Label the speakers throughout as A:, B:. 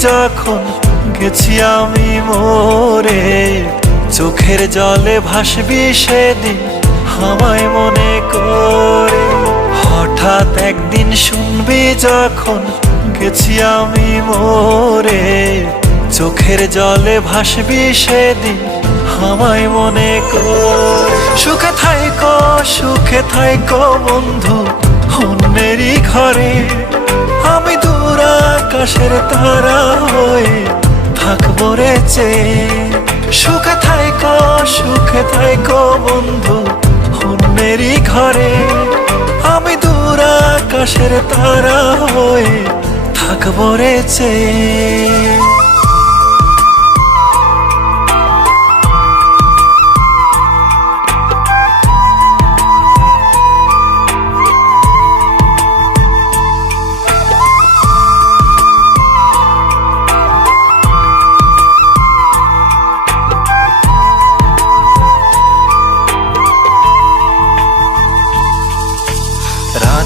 A: যখন, গেছি আমি মোরে। চোখের জলে ভাসবি সেদিন, আমায় মনে করে। হঠাৎ একদিন শুনবি যখন, গেছি আমি মোরে। চোখের জলে ভাসবি সেদিন, আমায় মনে কর। সুখে থাইকো সুখে থাইকো বন্ধু, অন্যেরই ঘরে। আমি আকাশের তারা হয়ে থাকব রে সুখে থাইকো সুখে থাইকো বন্ধু, অন্যেরই ঘরে। আমি দূর আকাশের তারা হয়ে থাকব রে চেয়ে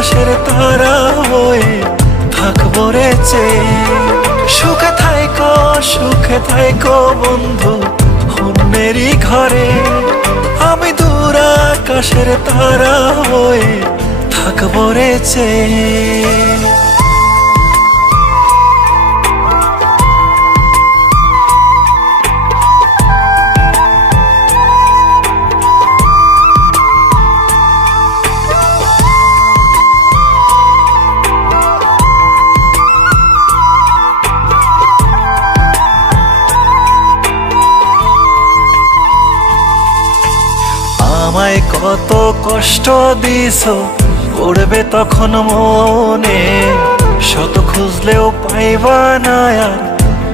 A: আকাশের তারা হয়ে থাকব রে সুখে থাইকো সুখে থাইকো বন্ধু, অন্যেরই ঘরে। আমি দূর আকাশের তারা হয়ে থাকব রে কত কষ্ট দিস পড়বে তখন মনে। শত খুঁজলেও পাইবা না আর,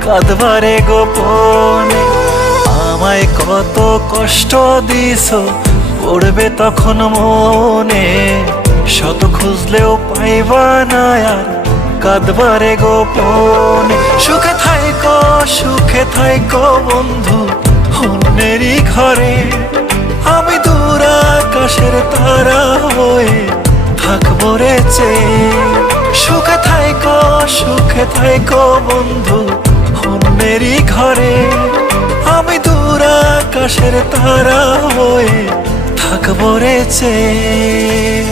A: কাঁদবারে গোপনে। আমায় কত কষ্ট দিস পড়বে তখন মনে। শত খুঁজলেও পাইবা না আর, কাঁদবারে গোপনে। সুখে থাইকো সুখে থাইকো বন্ধু, অন্যেরই ঘরে। আমি তারা হয়ে থাকব রে সুখে থাইকো সুখে থাইকো বন্ধু অন্যেরই ঘরে। আমি দূর আকাশের তারা হয়ে থাকব রে চেয়ে